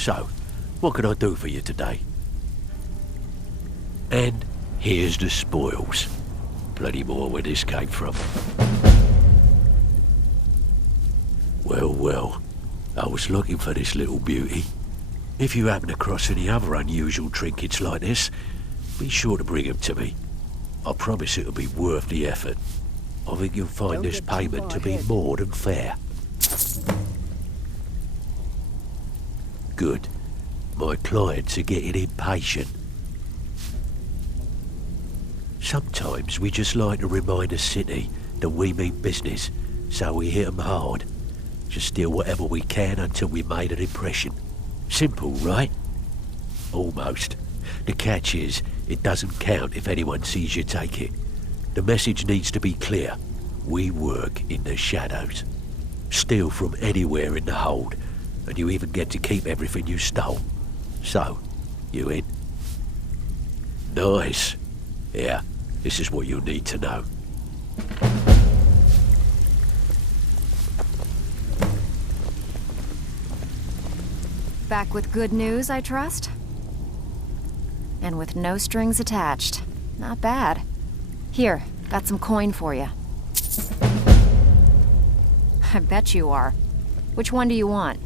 So, what can I do for you today? And here's the spoils. Plenty more where this came from. Well, well, I was looking for this little beauty. If you happen across any other unusual trinkets like this, be sure to bring them to me. I promise it'll be worth the effort. I think you'll find this payment to be more than fair. Good. My clients are getting impatient. Sometimes we just like to remind the city that we mean business, so we hit 'em hard. Just steal whatever we can until we made an impression. Simple, right? Almost. The catch is, it doesn't count if anyone sees you take it. The message needs to be clear. We work in the shadows. Steal from anywhere in the hold, and you even get to keep everything you stole. So, you in? Nice. Yeah, this is what you'll need to know. Back with good news, I trust? And with no strings attached. Not bad. Here, got some coin for you. I bet you are. Which one do you want?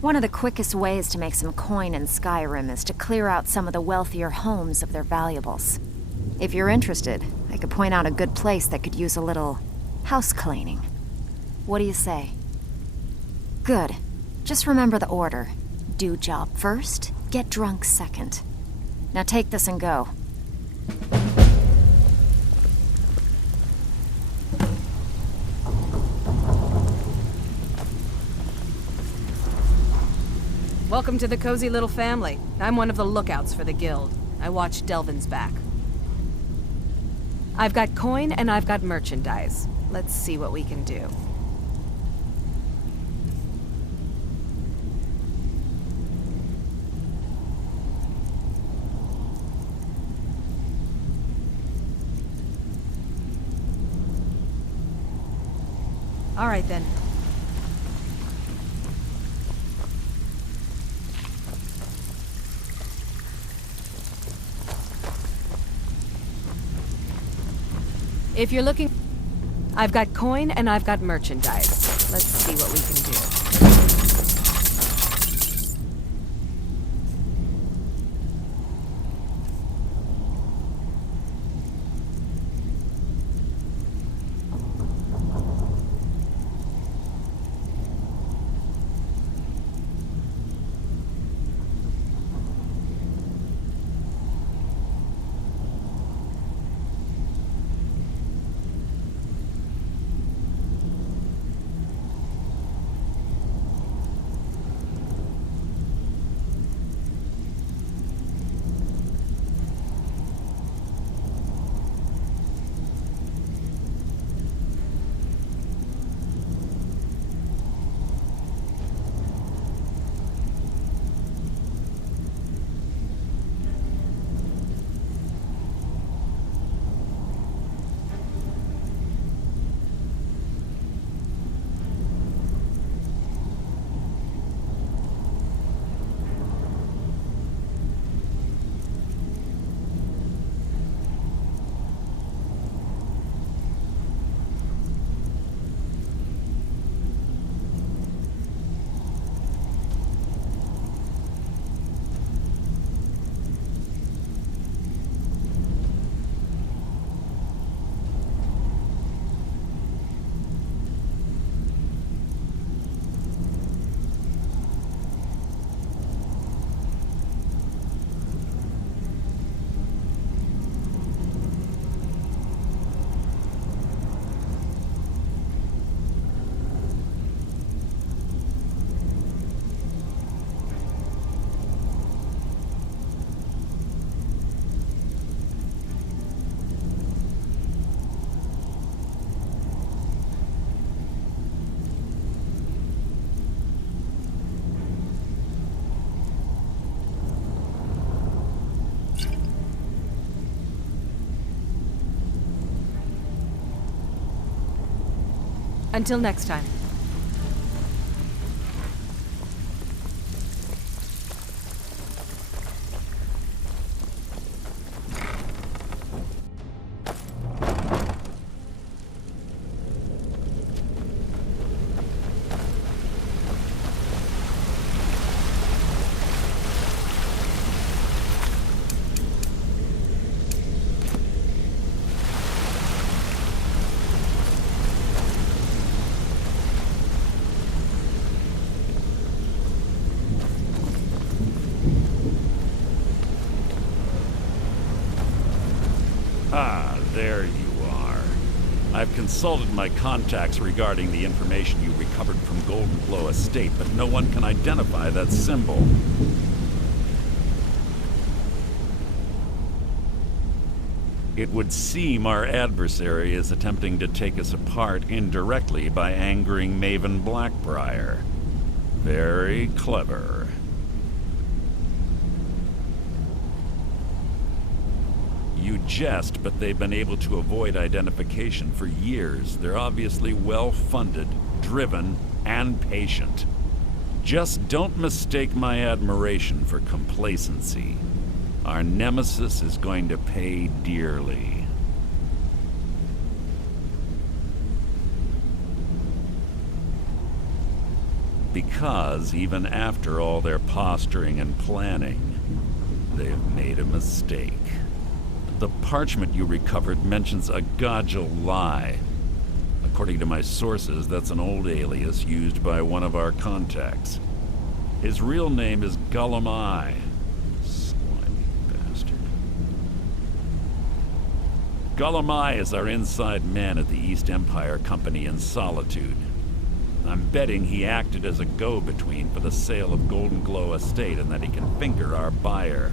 One of the quickest ways to make some coin in Skyrim is to clear out some of the wealthier homes of their valuables. If you're interested, I could point out a good place that could use a little house cleaning. What do you say? Good. Just remember the order. Do job first, get drunk second. Now take this and go. Welcome to the cozy little family. I'm one of the lookouts for the guild. I watch Delvin's back. I've got coin and I've got merchandise. Let's see what we can do. All right then. If you're looking... I've got coin and I've got merchandise. Let's see what we can do. Until next time. consulted my contacts regarding the information you recovered from Golden Glow Estate, but no one can identify that symbol. It would seem our adversary is attempting to take us apart indirectly by angering Maven Blackbriar. Very clever. You jest, but they've been able to avoid identification for years. They're obviously well-funded, driven, and patient. Just don't mistake my admiration for complacency. Our nemesis is going to pay dearly. Because even after all their posturing and planning, they've made a mistake. The parchment you recovered mentions a Godgel lie. According to my sources, that's an old alias used by one of our contacts. His real name is Gullum Eye. Slimy bastard. Gullum Eye is our inside man at the East Empire Company in Solitude. I'm betting he acted as a go-between for the sale of Golden Glow Estate and that he can finger our buyer.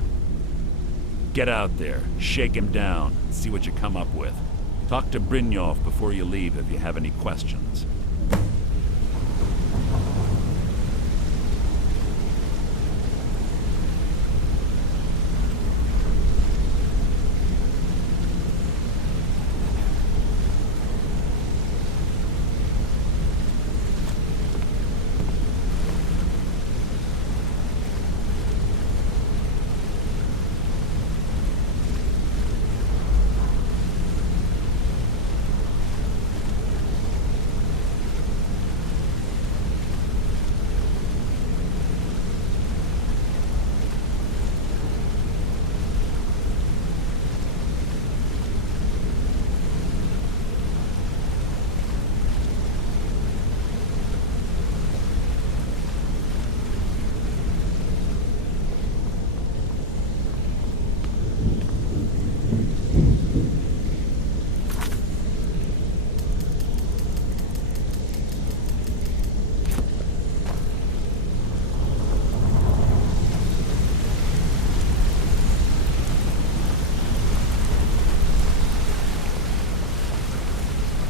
Get out there, shake him down, and see what you come up with. Talk to Brynjolf before you leave if you have any questions.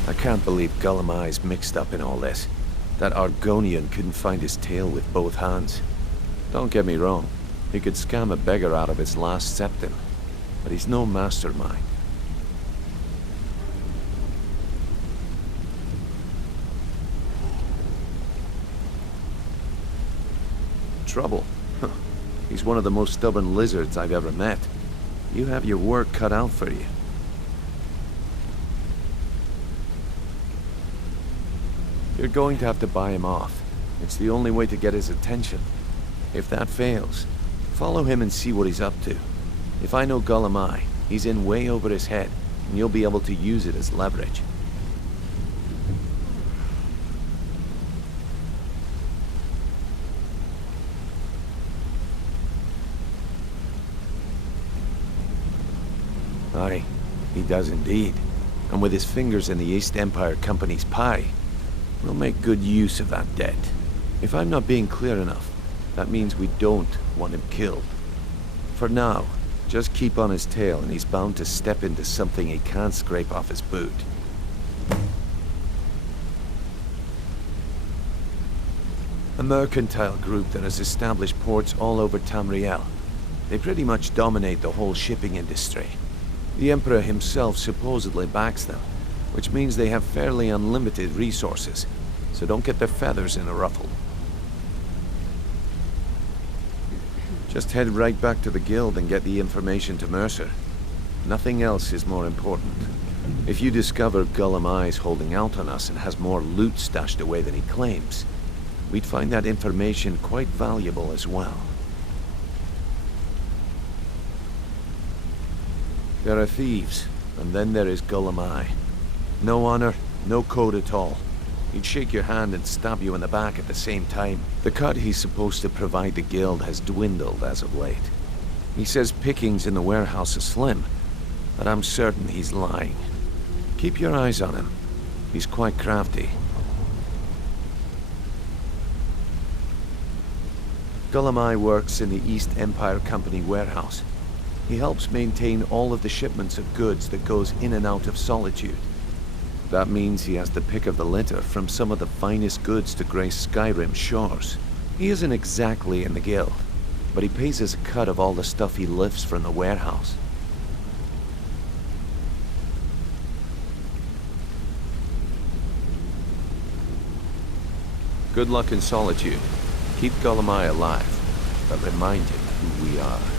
I can't believe Gullum Eye's mixed up in all this. That Argonian couldn't find his tail with both hands. Don't get me wrong, he could scam a beggar out of his last septim, but he's no mastermind. Trouble? Huh. He's one of the most stubborn lizards I've ever met. You have your work cut out for you. You're going to have to buy him off. It's the only way to get his attention. If that fails, follow him and see what he's up to. If I know Gullum Eye, he's in way over his head, and you'll be able to use it as leverage. Aye, he does indeed. And with his fingers in the East Empire Company's pie, we'll make good use of that debt. If I'm not being clear enough, that means we don't want him killed. For now, just keep on his tail and he's bound to step into something he can't scrape off his boot. A mercantile group that has established ports all over Tamriel. They pretty much dominate the whole shipping industry. The Emperor himself supposedly backs them, which means they have fairly unlimited resources, so don't get their feathers in a ruffle. Just head right back to the guild and get the information to Mercer. Nothing else is more important. If you discover Gullum Eye's holding out on us and has more loot stashed away than he claims, we'd find that information quite valuable as well. There are thieves, and then there is Gullum Eye. No honor, no code at all. He'd shake your hand and stab you in the back at the same time. The cut he's supposed to provide the guild has dwindled as of late. He says pickings in the warehouse are slim, but I'm certain he's lying. Keep your eyes on him. He's quite crafty. Gulamai works in the East Empire Company warehouse. He helps maintain all of the shipments of goods that goes in and out of Solitude. That means he has the pick of the litter from some of the finest goods to grace Skyrim's shores. He isn't exactly in the guild, but he pays us a cut of all the stuff he lifts from the warehouse. Good luck in Solitude. Keep Gulamai alive, but remind him who we are.